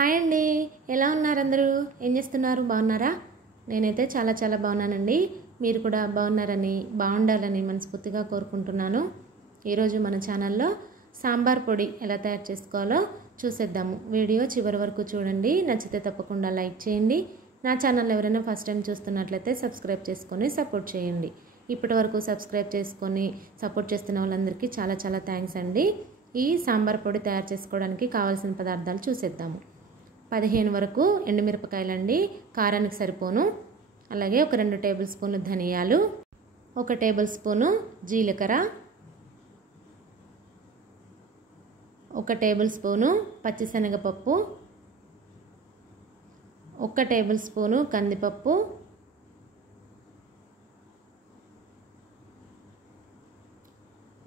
Hi అండి, ఎలా ఉన్నారు అందరూ? ఏం చేస్తున్నారు? బాగున్నారా? నేనైతే చాలా చాలా బాగున్నానండి. మీరు కూడా బాగున్నారని, బాగుండాలని మనస్ఫూర్తిగా కోరుకుంటున్నాను. ఈరోజు మన ఛానల్లో సాంబార్ పొడి ఎలా తయారు చేసుకోవాలో చూసేద్దాము. వీడియో చివరి వరకు చూడండి. నచ్చితే తప్పకుండా లైక్ చేయండి. నా ఛానల్ ఎవరైనా ఫస్ట్ టైం చూస్తున్నట్లయితే సబ్స్క్రైబ్ చేసుకొని సపోర్ట్ చేయండి. ఇప్పటి వరకు సబ్స్క్రైబ్ చేసుకొని సపోర్ట్ చేస్తున్న వాళ్ళందరికీ చాలా చాలా థ్యాంక్స్ అండి. ఈ సాంబార్ పొడి తయారు చేసుకోవడానికి కావాల్సిన పదార్థాలు చూసేద్దాము. 15 వరకు ఎండుమిరపకాయలండి, కారానికి సరిపోను. అలాగే ఒక 2 టేబుల్ స్పూన్లు ధనియాలు, 1 టేబుల్ స్పూను జీలకర్ర, 1 టేబుల్ స్పూను పచ్చిశనగపప్పు, 1 టేబుల్ స్పూను కందిపప్పు,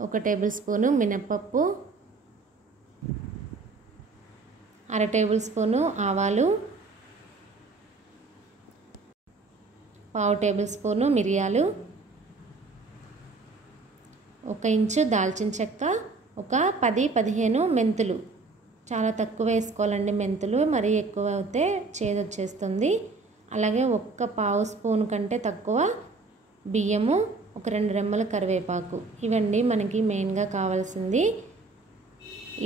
1 టేబుల్ స్పూను మినప్పప్పు, 1/2 టేబుల్ స్పూను ఆవాలు, 1/2 టేబుల్ స్పూను మిరియాలు, 1 ఇంచు దాల్చిన చెక్క, ఒక 10-15 మెంతులు. చాలా తక్కువ వేసుకోవాలండి మెంతులు, మరీ ఎక్కువ అయితే చేదు వచ్చేస్తుంది. అలాగే 1/4 స్పూన్ కంటే తక్కువ బియ్యము, ఒక 2 రెమ్మల కరివేపాకు. ఇవండి మనకి మెయిన్గా కావాల్సింది.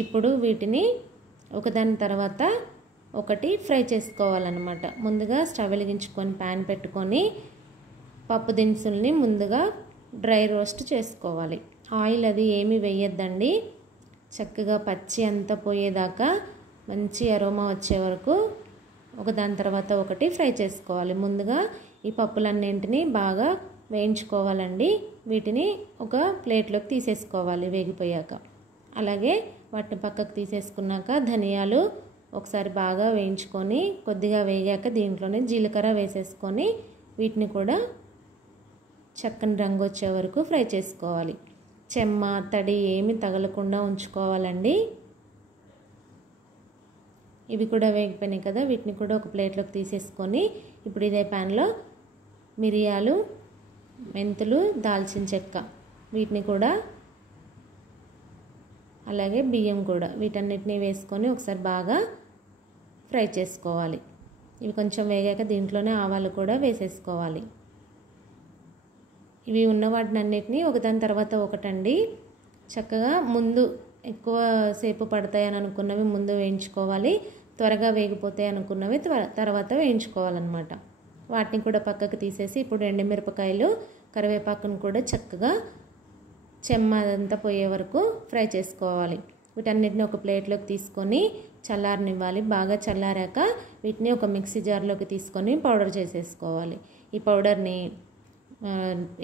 ఇప్పుడు వీటిని ఒకదాని తర్వాత ఒకటి ఫ్రై చేసుకోవాలన్నమాట. ముందుగా స్టవ్ వెలిగించుకొని ప్యాన్ పెట్టుకొని పప్పు దినుసుల్ని ముందుగా డ్రై రోస్ట్ చేసుకోవాలి. ఆయిల్ అది ఏమీ వేయొద్దండి. చక్కగా పచ్చి అంతా పోయేదాకా మంచి అరోమా వచ్చే వరకు ఒకదాని తర్వాత ఒకటి ఫ్రై చేసుకోవాలి. ముందుగా ఈ పప్పులన్నింటినీ బాగా వేయించుకోవాలండి. వీటిని ఒక ప్లేట్లోకి తీసేసుకోవాలి వేగిపోయాక. అలాగే వాటిని పక్కకు తీసేసుకున్నాక ధనియాలు ఒకసారి బాగా వేయించుకొని కొద్దిగా వేగాక దీంట్లోనే జీలకర్ర వేసేసుకొని వీటిని కూడా చక్కని రంగు వచ్చే వరకు ఫ్రై చేసుకోవాలి. చెమ్మ తడి ఏమి తగలకుండా ఉంచుకోవాలండి. ఇవి కూడా వేగిపోయినాయి కదా, వీటిని కూడా ఒక ప్లేట్లోకి తీసేసుకొని ఇప్పుడు ఇదే ప్యాన్లో మిరియాలు, మెంతులు, దాల్చిన చెక్క వీటిని కూడా, అలాగే బియ్యం కూడా, వీటన్నిటిని వేసుకొని ఒకసారి బాగా ఫ్రై చేసుకోవాలి. ఇవి కొంచెం వేగాక దీంట్లోనే ఆవాలు కూడా వేసేసుకోవాలి. ఇవి ఉన్న వాటిని అన్నిటినీ ఒకదాని తర్వాత ఒకటండి చక్కగా ముందు ఎక్కువ సేపు పడతాయని అనుకున్నవి ముందు వేయించుకోవాలి. త్వరగా వేగిపోతాయి అనుకున్నవి తర్వాత వేయించుకోవాలన్నమాట. వాటిని కూడా పక్కకు తీసేసి ఇప్పుడు ఎండుమిరపకాయలు, కరివేపాకును కూడా చక్కగా చెమ్మ అదంతా పోయే వరకు ఫ్రై చేసుకోవాలి. వీటన్నిటిని ఒక ప్లేట్లోకి తీసుకొని చల్లారనివ్వాలి. బాగా చల్లారాక వీటిని ఒక మిక్సీ జార్లోకి తీసుకొని పౌడర్ చేసేసుకోవాలి. ఈ పౌడర్ని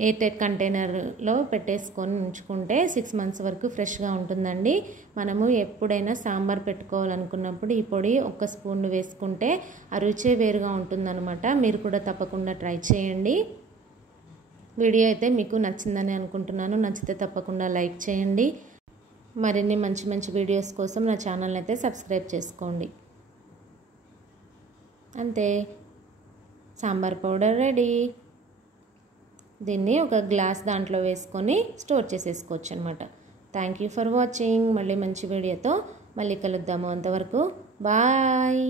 ఎయిర్ టైట్ కంటైనర్లో పెట్టేసుకొని ఉంచుకుంటే 6 months వరకు ఫ్రెష్గా ఉంటుందండి. మనము ఎప్పుడైనా సాంబార్ పెట్టుకోవాలనుకున్నప్పుడు ఈ పొడి 1 స్పూన్ వేసుకుంటే ఆ రుచే వేరుగా ఉంటుందన్నమాట. మీరు కూడా తప్పకుండా ట్రై చేయండి. వీడియో అయితే మీకు నచ్చిందని అనుకుంటున్నాను. నచ్చితే తప్పకుండా లైక్ చేయండి. మరిన్ని మంచి మంచి వీడియోస్ కోసం నా ఛానల్ అయితే సబ్స్క్రైబ్ చేసుకోండి. అంతే, సాంబార్ పౌడర్ రెడీ. దీన్ని ఒక గ్లాస్ దాంట్లో వేసుకొని స్టోర్ చేసేసుకోవచ్చు అనమాట. Thank you for watching. మళ్ళీ మంచి వీడియోతో మళ్ళీ కలుద్దాము. అంతవరకు బాయ్.